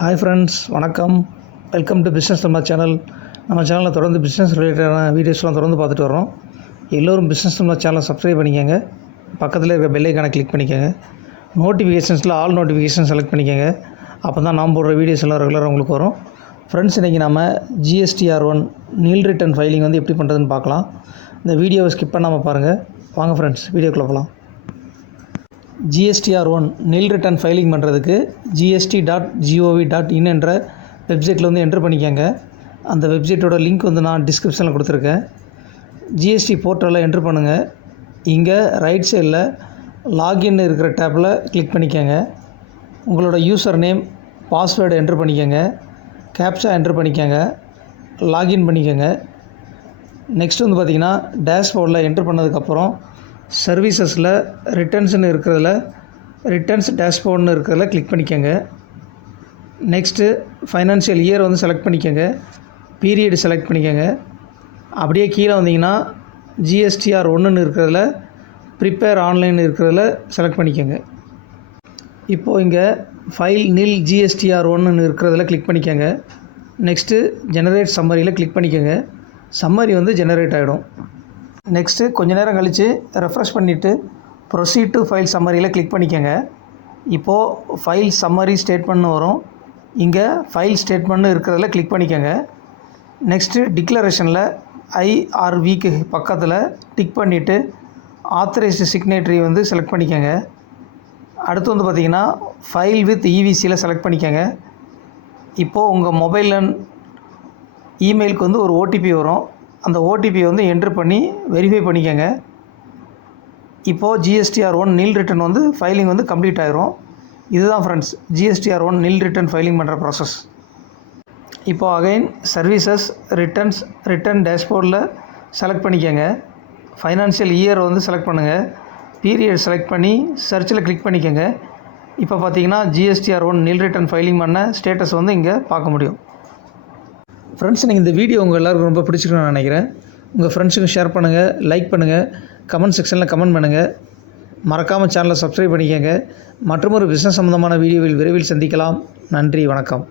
Hi friends, வணக்கம். Welcome to business Tamil channel. நம்ம சேனலில் தொடர்ந்து பிஸ்னஸ் ரிலேட்டடான வீடியோஸ்லாம் தொடர்ந்து பார்த்துட்டு வரோம். எல்லோரும் பிஸ்னஸ் தமிழ் சேனலை சப்ஸ்கிரைப் பண்ணிக்கோங்க. பக்கத்தில் இருக்க பெல் ஐக்கானை கிளிக் பண்ணிக்கோங்க. நோட்டிஃபிகேஷன்ஸில் ஆல் நோட்டிஃபிகேஷன் செலக்ட் பண்ணிக்கோங்க. அப்போ தான் நான் போடுற வீடியோஸ் எல்லாம் ரெகுலராக உங்களுக்கு வரும். ஃப்ரெண்ட்ஸ், இன்றைக்கி நம்ம GSTR1 நீல் ரிட்டர்ன் ஃபைலிங் வந்து எப்படி பண்ணுறதுன்னு பார்க்கலாம். இந்த வீடியோவை ஸ்கிப் பண்ணாமல் பாருங்கள். வாங்க ஃப்ரெண்ட்ஸ், வீடியோக்குள்ளே போகலாம். GSTR1 நீல் ரிட்டர்ன் ஃபைலிங் பண்ணுறதுக்கு gst.gov.in என்ற வெப்சைட்டில் வந்து என்ட்ரு பண்ணிக்கோங்க. அந்த வெப்சைட்டோட லிங்க் வந்து நான் டிஸ்கிரிப்ஷனில் கொடுத்துருக்கேன். GST போர்ட்டலில் என்ட்ரு பண்ணுங்கள். இங்கே ரைட் சைடில் லாகின் இருக்கிற டேப்பில் கிளிக் பண்ணிக்கோங்க. உங்களோட யூசர் நேம், பாஸ்வேர்டு என்ட்ரு பண்ணிக்கோங்க. கேப்சா என்ட்ரு பண்ணிக்கோங்க. லாகின் பண்ணிக்கோங்க. நெக்ஸ்ட் வந்து பார்த்திங்கன்னா டேஷ்போர்டில் என்ட்ரு பண்ணதுக்கப்புறம் சர்வீசஸில் ரிட்டர்ன்ஸ்னு இருக்கிறதுல ரிட்டர்ன்ஸ் டேஷ்போர்ட்னு இருக்கிறதுல கிளிக் பண்ணிக்கோங்க. நெக்ஸ்ட்டு ஃபைனான்ஷியல் இயர் வந்து செலக்ட் பண்ணிக்கோங்க. பீரியட் செலக்ட் பண்ணிக்கோங்க. அப்படியே கீழே வந்தீங்கன்னா GSTR1 இருக்கிறதுல ப்ரிப்பேர் ஆன்லைன் இருக்கிறதுல செலக்ட் பண்ணிக்கோங்க. இப்போது இங்கே ஃபைல் நில் GSTR1 இருக்கிறதுல கிளிக் பண்ணிக்கோங்க. நெக்ஸ்ட்டு ஜெனரேட் சம்மரியில் கிளிக் பண்ணிக்கோங்க. சம்மரி வந்து ஜெனரேட் ஆகிடும். நெக்ஸ்ட்டு கொஞ்ச நேரம் கழித்து ரெஃப்ரெஷ் பண்ணிவிட்டு ப்ரொசீட் டு ஃபைல் சம்மரியில் கிளிக் பண்ணிக்கோங்க. இப்போது ஃபைல் சம்மரி ஸ்டேட்மெண்ட்னு வரும். இங்கே ஃபைல் ஸ்டேட்மெண்ட்னு இருக்கிறதுல கிளிக் பண்ணிக்கோங்க. நெக்ஸ்ட்டு டிக்ளரேஷனில் IRVக்கு பக்கத்தில் டிக் பண்ணிவிட்டு ஆத்தரைஸ்டு சிக்னேட்டரி வந்து செலக்ட் பண்ணிக்கோங்க. அடுத்து வந்து பார்த்திங்கன்னா ஃபைல் வித் EVCயில் செலக்ட் பண்ணிக்கோங்க. இப்போது உங்கள் மொபைலில் இமெயிலுக்கு வந்து ஒரு OTP வரும். அந்த OTP வந்து என்ட்ரு பண்ணி வெரிஃபை பண்ணிக்கோங்க. இப்போது GSTR1 நீல் ரிட்டர்ன் வந்து ஃபைலிங் வந்து கம்ப்ளீட் ஆகிரும். இதுதான் friends GSTR1 nil return filing பண்ணுற ப்ராசஸ். இப்போது அகைன் சர்வீசஸ் ரிட்டர்ன் டேஷ்போர்டில் செலக்ட் பண்ணிக்கோங்க. ஃபைனான்ஷியல் இயர் வந்து செலக்ட் பண்ணுங்கள். பீரியட் செலக்ட் பண்ணி சர்ச்சில் கிளிக் பண்ணிக்கோங்க. இப்போ பார்த்தீங்கன்னா GSTR1 நீல் ரிட்டர்ன் ஃபைலிங் பண்ண ஸ்டேட்டஸ் வந்து இங்கே பார்க்க முடியும். ஃப்ரெண்ட்ஸ், நீங்கள் இந்த வீடியோ உங்கள் எல்லாருக்கும் ரொம்ப பிடிச்சிருக்குன்னு நினைக்கிறேன். உங்கள் ஃப்ரெண்ட்ஸுக்கும் ஷேர் பண்ணுங்கள், லைக் பண்ணுங்கள், கமெண்ட் செக்ஷனில் கமெண்ட் பண்ணுங்கள். மறக்காமல் சேனலை சப்ஸ்கிரைப் பண்ணிக்கோங்க. மற்றொரு பிஸ்னஸ் சம்மந்தமான வீடியோவில் விரைவில் சந்திக்கலாம். நன்றி, வணக்கம்.